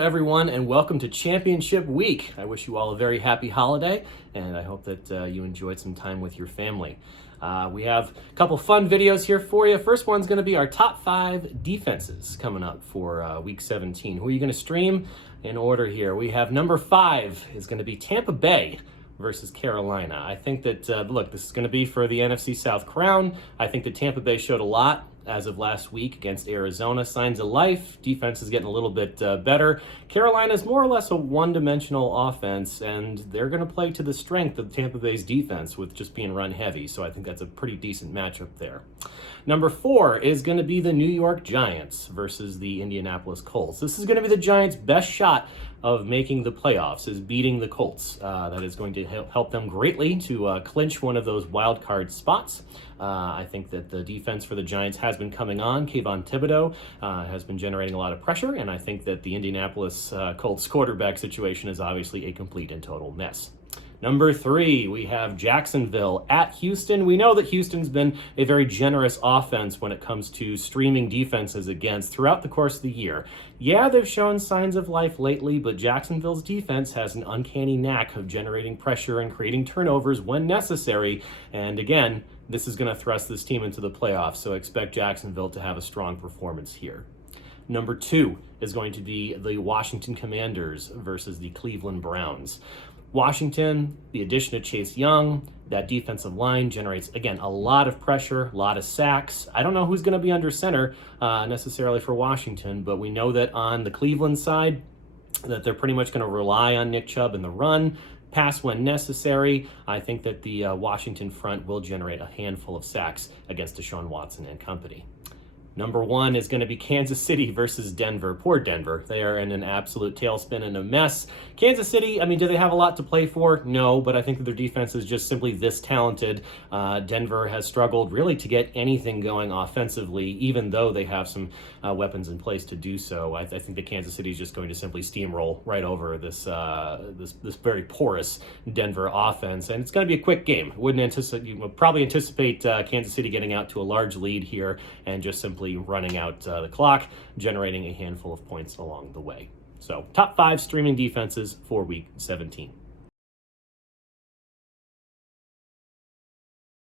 everyone, and welcome to Championship Week. I wish you all a very happy holiday, and I hope that you enjoyed some time with your family. We have a couple fun videos here for you. First one's going to be our top 5 defenses coming up for Week 17. Who are you going to stream? In order here, we have number 5 is going to be Tampa Bay versus Carolina. I think that, look, this is going to be for the NFC South crown. I think that Tampa Bay showed a lot as of last week against Arizona. Signs of life. Defense is getting a little bit better. Carolina is more or less a one-dimensional offense, and they're going to play to the strength of Tampa Bay's defense with just being run heavy, so I think that's a pretty decent matchup there. Number 4 is going to be the New York Giants versus the Indianapolis Colts. This is going to be the Giants' best shot of making the playoffs, is beating the Colts. That is going to help them greatly to clinch one of those wild card spots. I think that the defense for the Giants has been coming on. Kayvon Thibodeau has been generating a lot of pressure, and I think that the Indianapolis Colts quarterback situation is obviously a complete and total mess. Number 3, we have Jacksonville at Houston. We know that Houston's been a very generous offense when it comes to streaming defenses against throughout the course of the year. Yeah, they've shown signs of life lately, but Jacksonville's defense has an uncanny knack of generating pressure and creating turnovers when necessary. And again, this is going to thrust this team into the playoffs, so expect Jacksonville to have a strong performance here. Number 2 is going to be the Washington Commanders versus the Cleveland Browns. Washington, the addition of Chase Young, that defensive line generates, again, a lot of pressure, a lot of sacks. I don't know who's going to be under center necessarily for Washington, but we know that on the Cleveland side, that they're pretty much going to rely on Nick Chubb in the run, pass when necessary. I think that the Washington front will generate a handful of sacks against Deshaun Watson and company. Number 1 is going to be Kansas City versus Denver. Poor Denver. They are in an absolute tailspin and a mess. Kansas City, I mean, do they have a lot to play for? No, but I think that their defense is just simply this talented. Denver has struggled really to get anything going offensively, even though they have some weapons in place to do so. I think that Kansas City is just going to simply steamroll right over this very porous Denver offense, and it's going to be a quick game. You would probably anticipate Kansas City getting out to a large lead here and just simply running out the clock, generating a handful of points along the way. So top 5 streaming defenses for Week 17.